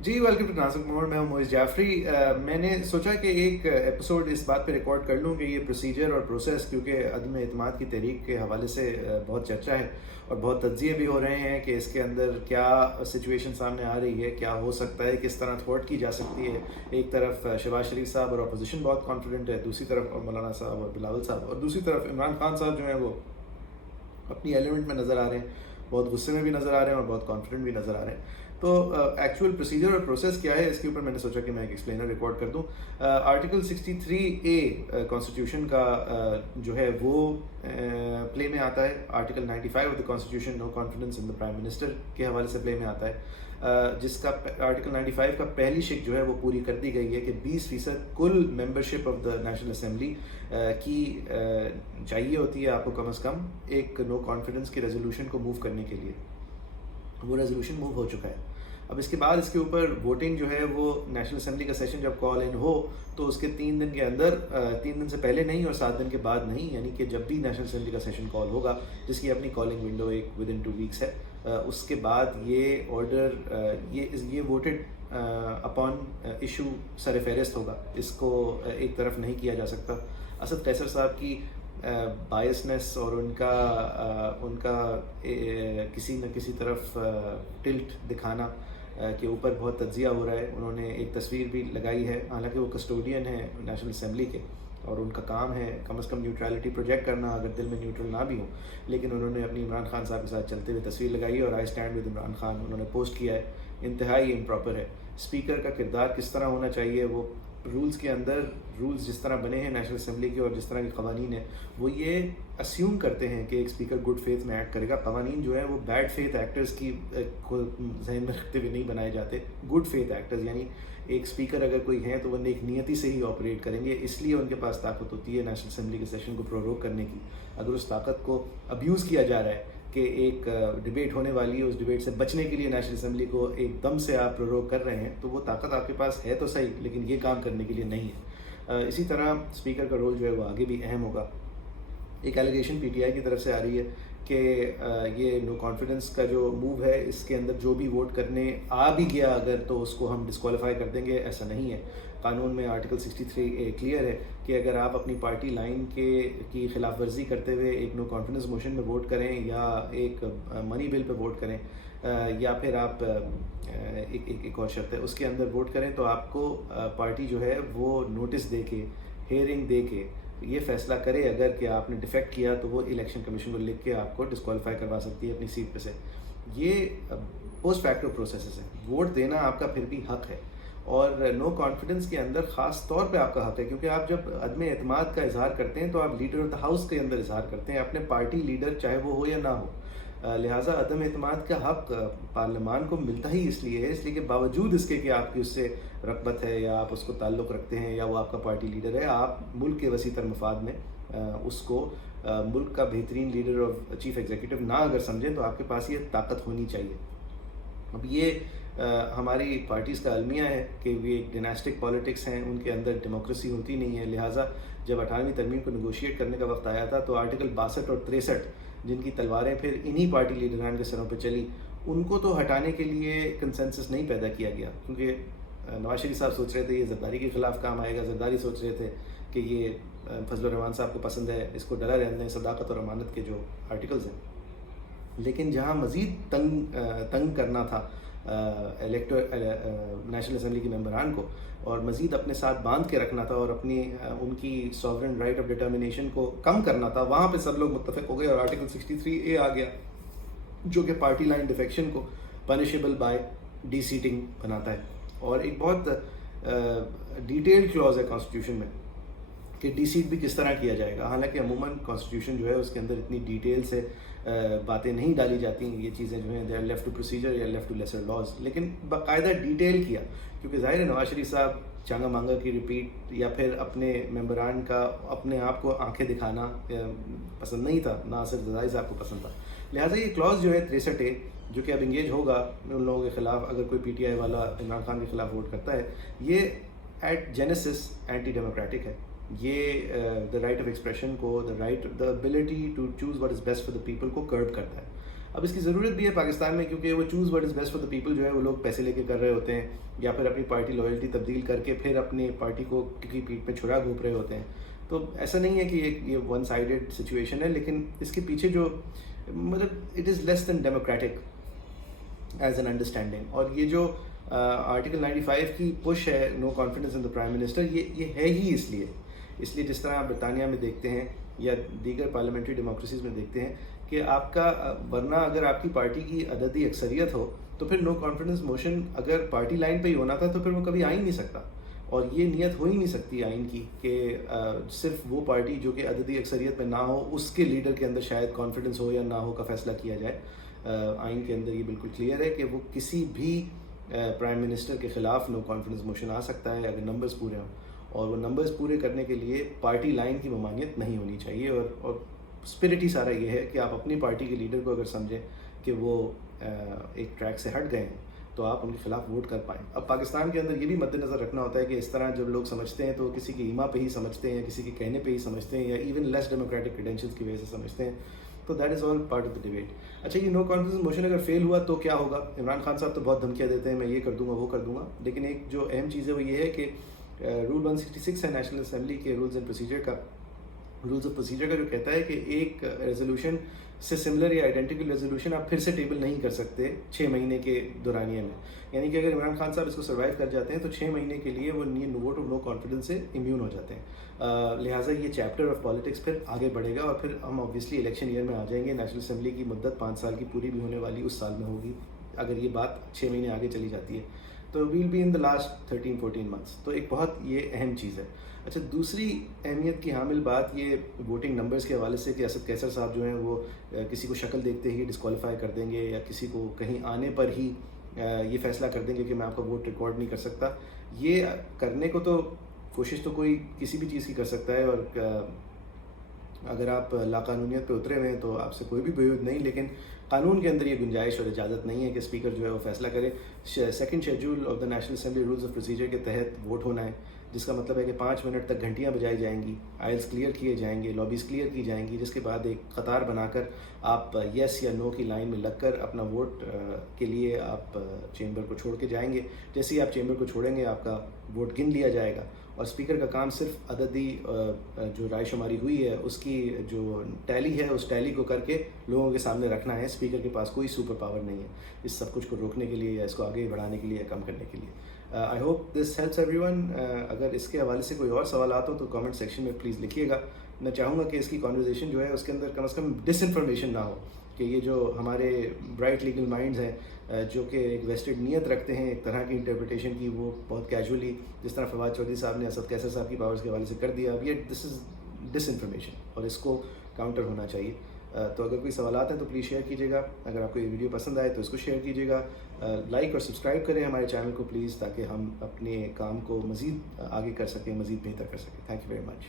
G welcome to ناسک موڈ. میں ہوں موئز جعفری. میں نے سوچا کہ ایک ایپیسوڈ اس بات پہ ریکارڈ کر لوں کہ یہ پروسیجر اور پروسیس، کیونکہ عدم اعتماد کی تحریک کے حوالے سے بہت چرچا ہے اور بہت تجزیے بھی ہو رہے ہیں کہ اس کے اندر کیا سچویشن سامنے آ رہی ہے، کیا ہو سکتا ہے، کس طرح تھوٹ کی جا سکتی ہے. ایک طرف شہباز شریف صاحب اور اپوزیشن بہت کانفیڈنٹ ہے، دوسری طرف مولانا صاحب اور بلاول صاحب، اور دوسری طرف عمران خان صاحب جو ہیں وہ اپنی ایلیمنٹ میں نظر آ رہے ہیں، بہت غصے میں بھی نظر آ رہے ہیں اور بہت کانفیڈنٹ بھی نظر آ رہے ہیں. تو ایکچوئل پروسیجر اور پروسیس کیا ہے، اس کے اوپر میں نے سوچا کہ میں ایک ایکسپلینر ریکارڈ کر دوں. آرٹیکل 63A کانسٹیٹیوشن کا جو ہے وہ پلے میں آتا ہے. Article 95 of the constitution no confidence in the prime minister کے حوالے سے پلے میں آتا ہے، جس کا آرٹیکل 95 کا پہلی شق جو ہے وہ پوری کر دی گئی ہے کہ 20% کل membership of the national assembly کی چاہیے ہوتی ہے آپ کو کم از کم ایک نو کانفیڈنس کی ریزولوشن کو موو کرنے کے لیے. وہ ریزولوشن موو ہو چکا ہے. اب اس کے بعد اس کے اوپر ووٹنگ جو ہے وہ نیشنل اسمبلی کا سیشن جب کال ان ہو تو اس کے 3 دن کے اندر، 3 دن سے پہلے نہیں اور 7 دن کے بعد نہیں، یعنی کہ جب بھی نیشنل اسمبلی کا سیشن کال ہوگا، جس کی اپنی کالنگ ونڈو ایک ود ان 2 ویکس ہے، اس کے بعد یہ آرڈر یہ ووٹڈ اپان ایشو سر فہرست ہوگا. اس کو ایک طرف نہیں کیا جا سکتا. اسد قیصر صاحب کی بائسنس اور ان کا کسی نہ کسی طرف ٹلٹ دکھانا کے اوپر بہت تجزیہ ہو رہا ہے. انہوں نے ایک تصویر بھی لگائی ہے، حالانکہ وہ کسٹوڈین ہیں نیشنل اسمبلی کے اور ان کا کام ہے کم از کم نیوٹرلٹی پروجیکٹ کرنا، اگر دل میں نیوٹرل نہ بھی ہوں. لیکن انہوں نے اپنی عمران خان صاحب کے ساتھ چلتے ہوئے تصویر لگائی ہے اور I stand with Imran Khan انہوں نے پوسٹ کیا ہے. انتہائی امپراپر ہے. اسپیکر کا کردار کس طرح ہونا چاہیے، وہ رولز کے اندر، رولز جس طرح بنے ہیں نیشنل اسمبلی کے اور جس طرح کے قوانین ہیں، وہ یہ اسیوم کرتے ہیں کہ ایک اسپیکر گڈ فیتھ میں ایکٹ کرے گا. قوانین جو ہیں وہ بیڈ فیتھ ایکٹرز کی کو ذہن میں رکھتے ہوئے نہیں بنائے جاتے. گڈ فیتھ ایکٹرز یعنی ایک اسپیکر اگر کوئی ہیں تو وہ نیک نیتی سے ہی آپریٹ کریں گے. اس لیے ان کے پاس طاقت ہوتی ہے نیشنل اسمبلی کے سیشن کو پروروگ کرنے کی. اگر اس طاقت کو ابیوز کیا جا رہا ہے کہ ایک ڈبیٹ ہونے والی ہے، اس ڈبیٹ سے بچنے کے لیے نیشنل اسمبلی کو ایک دم سے آپ پروروگ کر رہے ہیں، تو وہ طاقت آپ کے پاس ہے تو صحیح، لیکن یہ کام کرنے کے لیے نہیں ہے. اسی طرح اسپیکر کا رول جو ہے وہ آگے بھی اہم ہوگا. ایک ایلیگیشن پی ٹی آئی کی طرف سے آ رہی ہے کہ یہ نو کانفیڈنس کا جو موو ہے، اس کے اندر جو بھی ووٹ کرنے آ بھی گیا اگر، تو اس کو ہم ڈسکوالیفائی کر دیں گے. ایسا نہیں ہے. قانون میں آرٹیکل 63A کلیئر ہے کہ اگر آپ اپنی پارٹی لائن کی خلاف ورزی کرتے ہوئے ایک نو کانفیڈنس موشن میں ووٹ کریں یا ایک منی بل پہ ووٹ کریں یا پھر آپ ایک اور شرط ہے اس کے اندر ووٹ کریں، تو آپ کو پارٹی جو ہے وہ نوٹس دے کے، ہیئرنگ دے کے یہ فیصلہ کرے اگر کہ آپ نے ڈیفیکٹ کیا، تو وہ الیکشن کمیشن کو لکھ کے آپ کو ڈسکوالیفائی کروا سکتی ہے اپنی سیٹ پہ سے. یہ پوسٹ فیکٹو پروسیسز ہیں. ووٹ دینا آپ کا پھر بھی حق ہے، اور نو کانفیڈنس کے اندر خاص طور پہ آپ کا حق ہے، کیونکہ آپ جب عدم اعتماد کا اظہار کرتے ہیں تو آپ لیڈر آف دا ہاؤس کے اندر اظہار کرتے ہیں، اپنے پارٹی لیڈر چاہے وہ ہو یا نہ ہو. لہٰذا عدم اعتماد کا حق پارلیمان کو ملتا ہی اس لیے ہے، اس لیے کہ باوجود اس کے کہ آپ کی اس سے رغبت ہے یا آپ اس کو تعلق رکھتے ہیں یا وہ آپ کا پارٹی لیڈر ہے، آپ ملک کے وسیع تر مفاد میں اس کو ملک کا بہترین لیڈر آف چیف ایگزیکٹو نہ اگر سمجھیں، تو آپ کے پاس یہ طاقت ہونی چاہیے. اب یہ ہماری پارٹیز کا المیہ ہے کہ وہ ایک ڈیناسٹک پالیٹکس ہیں، ان کے اندر ڈیموکریسی ہوتی نہیں ہے. لہٰذا جب 18ویں ترمیم کو نیگوشیٹ کرنے کا وقت آیا تھا تو آرٹیکل 62 اور 63 جن کی تلواریں پھر انہی پارٹی لیڈران کے سروں پہ چلی، ان کو تو ہٹانے کے لیے کنسنسس نہیں پیدا کیا گیا، کیونکہ نواز شریف صاحب سوچ رہے تھے یہ زرداری کے خلاف کام آئے گا، زرداری سوچ رہے تھے کہ یہ فضل الرحمان صاحب کو پسند ہے، اس کو ڈلا رہنے دیں، صداقت اور امانت کے جو آرٹیکلز ہیں. لیکن جہاں مزید تنگ کرنا تھا نیشنل اسمبلی کے ممبران کو اور مزید اپنے ساتھ باندھ کے رکھنا تھا اور ان کی سوورن رائٹ آف ڈٹرمنیشن کو کم کرنا تھا، وہاں پہ سب لوگ متفق ہو گئے اور آرٹیکل 63A آ گیا، جو کہ پارٹی لائن ڈیفیکشن کو پنشیبل بائی ڈی سیٹنگ بناتا ہے. اور ایک بہت ڈیٹیلڈ کلوز ہے کانسٹیٹیوشن میں کہ ڈی سیٹ بھی کس طرح کیا جائے گا. حالانکہ عموماً کانسٹیٹیوشن جو ہے اس کے اندر اتنی ڈیٹیل سے باتیں نہیں ڈالی جاتی ہیں، یہ چیزیں جو ہیں they are left to procedure یا لیفٹ ٹو لیسر لاز، لیکن باقاعدہ ڈیٹیل کیا، کیونکہ ظاہر ہے نواز شریف صاحب چانگا مانگا کی ریپیٹ یا پھر اپنے ممبران کا اپنے آپ کو آنکھیں دکھانا پسند نہیں تھا، نہ صرف زرداری صاحب کو پسند تھا. لہٰذا یہ کلاز جو ہے 63A جو کہ اب انگیج ہوگا ان لوگوں کے خلاف اگر کوئی پی ٹی آئی والا عمران خان کے خلاف ووٹ کرتا ہے، یہ ایٹ جینیسس اینٹی ڈیموکریٹک ہے. یہ دا رائٹ آف ایکسپریشن کو، the ability to choose what is best for the people کو کرب کرتا ہے. اب اس کی ضرورت بھی ہے پاکستان میں، کیونکہ وہ choose what is best for the people جو ہے وہ لوگ پیسے لے کے کر رہے ہوتے ہیں، یا پھر اپنی پارٹی لوائلٹی تبدیل کر کے پھر اپنی پارٹی کو کی پیٹھ پہ چھڑا گھونپ رہے ہوتے ہیں. تو ایسا نہیں ہے کہ یہ ون سائیڈڈ سچویشن ہے، لیکن اس کے پیچھے جو مطلب it is less than democratic as an understanding. اور یہ جو آرٹیکل 95 کی پش ہے no confidence in the prime minister, یہ ہے ہی اس لیے جس طرح آپ برطانیہ میں دیکھتے ہیں یا دیگر پارلیمنٹری ڈیموکریسیز میں دیکھتے ہیں کہ آپ کا ورنہ اگر آپ کی پارٹی کی عددی اکثریت ہو تو پھر نو کانفیڈنس موشن اگر پارٹی لائن پہ ہی ہونا تھا تو پھر وہ کبھی آ ہی نہیں سکتا. اور یہ نیت ہو ہی نہیں سکتی آئین کی کہ صرف وہ پارٹی جو کہ عددی اکثریت میں نہ ہو اس کے لیڈر کے اندر شاید کانفیڈنس ہو یا نہ ہو کا فیصلہ کیا جائے. آئین کے اندر یہ بالکل کلیئر ہے کہ وہ کسی بھی پرائم منسٹر کے خلاف نو کانفیڈنس موشن آ سکتا ہے اگر نمبرز پورے ہوں، اور وہ نمبرز پورے کرنے کے لیے پارٹی لائن کی ممانعت نہیں ہونی چاہیے. اور اسپرٹ ہی سارا یہ ہے کہ آپ اپنی پارٹی کے لیڈر کو اگر سمجھیں کہ وہ ایک ٹریک سے ہٹ گئے ہیں تو آپ ان کے خلاف ووٹ کر پائیں. اب پاکستان کے اندر یہ بھی مد نظر رکھنا ہوتا ہے کہ اس طرح جب لوگ سمجھتے ہیں تو کسی کی ایما پہ ہی سمجھتے ہیں یا کسی کے کہنے پہ ہی سمجھتے ہیں یا ایون لیس ڈیموکریٹک کریڈینشلز کی وجہ سے سمجھتے ہیں. تو that is all part of the debate. اچھا، یہ نو کانفیڈنس موشن اگر فیل ہوا تو کیا ہوگا؟ عمران خان صاحب تو بہت دھمکیاں دیتے ہیں میں یہ کر دوں گا وہ کر دوں گا، لیکن ایک جو اہم چیز ہے وہ یہ ہے کہ رول 166 ہے نیشنل اسمبلی کے رولز آف پروسیجر کا جو کہتا ہے کہ ایک ریزولوشن سے سملر یا آئیڈینٹیکل ریزولوشن آپ پھر سے ٹیبل نہیں کر سکتے 6 مہینے کے دورانیے میں. یعنی کہ اگر عمران خان صاحب اس کو سروائیو کر جاتے ہیں تو 6 مہینے کے لیے وہ ووٹ آف نو کانفیڈنس سے امیون ہو جاتے ہیں. لہٰذا یہ چیپٹر آف پالیٹکس پھر آگے بڑھے گا اور پھر ہم آبویسلی الیکشن ایئر میں آ جائیں گے. نیشنل اسمبلی کی مدت 5 سال کی پوری بھی ہونے والی اس سال میں ہوگی اگر یہ بات 6 مہینے آگے چلی جاتی ہے، تو we'll be in the last 13-14 months. تو ایک بہت یہ اہم چیز ہے. اچھا، دوسری اہمیت کی حامل بات یہ ووٹنگ نمبرز کے حوالے سے کہ اسد قیصر صاحب جو ہیں وہ کسی کو شکل دیکھتے ہی ڈسکوالیفائی کر دیں گے یا کسی کو کہیں آنے پر ہی یہ فیصلہ کر دیں گے کہ میں آپ کا ووٹ ریکارڈ نہیں کر سکتا. یہ کرنے کو تو کوشش تو کوئی کسی بھی چیز کی کر سکتا ہے، اور اگر آپ لاقانونیت پہ اترے ہوئے ہیں تو آپ سے کوئی بھی بعید نہیں، لیکن قانون کے اندر یہ گنجائش اور اجازت نہیں ہے کہ اسپیکر جو ہے وہ فیصلہ کرے. 2nd schedule of the national assembly rules of procedure کے تحت ووٹ ہونا ہے، جس کا مطلب ہے کہ 5 منٹ تک گھنٹیاں بجائی جائیں گی، آئلز کلیئر کیے جائیں گے، لابیز کلیئر کی جائیں گی، جس کے بعد ایک قطار بنا کر آپ یس یا نو کی لائن میں لگ کر اپنا ووٹ کے لیے آپ چیمبر کو چھوڑ کے جائیں گے. جیسے ہی آپ چیمبر کو چھوڑیں گے آپ کا ووٹ گن لیا جائے گا، اور اسپیکر کا کام صرف عددی جو رائے شماری ہوئی ہے اس کی جو ٹیلی ہے اس ٹیلی کو کر کے لوگوں کے سامنے رکھنا ہے. اسپیکر کے پاس کوئی سپر پاور نہیں ہے اس سب کچھ کو روکنے کے لیے یا اس کو آگے بڑھانے کے لیے یا کم کرنے کے لیے. I hope this helps every one. اگر اس کے حوالے سے کوئی اور سوالات ہو تو کامنٹ سیکشن میں پلیز لکھیے گا. میں چاہوں گا کہ اس کی کانورزیشن جو ہے اس کے اندر کم از کم ڈس انفارمیشن نہ ہو، کہ یہ جو ہمارے برائٹ لیگل مائنڈز ہیں جو کہ ایک ویسٹڈ نیت رکھتے ہیں ایک طرح کی انٹرپریٹیشن کی، وہ بہت کیجولی جس طرح فواد چودھری صاحب نے اسد قیصر صاحب کی پاورز کے حوالے سے کر دیا، اب یہ دس از ڈس انفارمیشن اور اس کو کاؤنٹر ہونا چاہیے. تو اگر کوئی سوالات ہیں تو پلیز شیئر کیجیے گا. اگر آپ کو یہ ویڈیو پسند آئے تو اس کو شیئر کیجیے گا. لائک اور سبسکرائب کریں ہمارے چینل کو پلیز، تاکہ ہم اپنے کام کو مزید آگے کر سکیں، مزید بہتر کر سکیں. Thank you very much.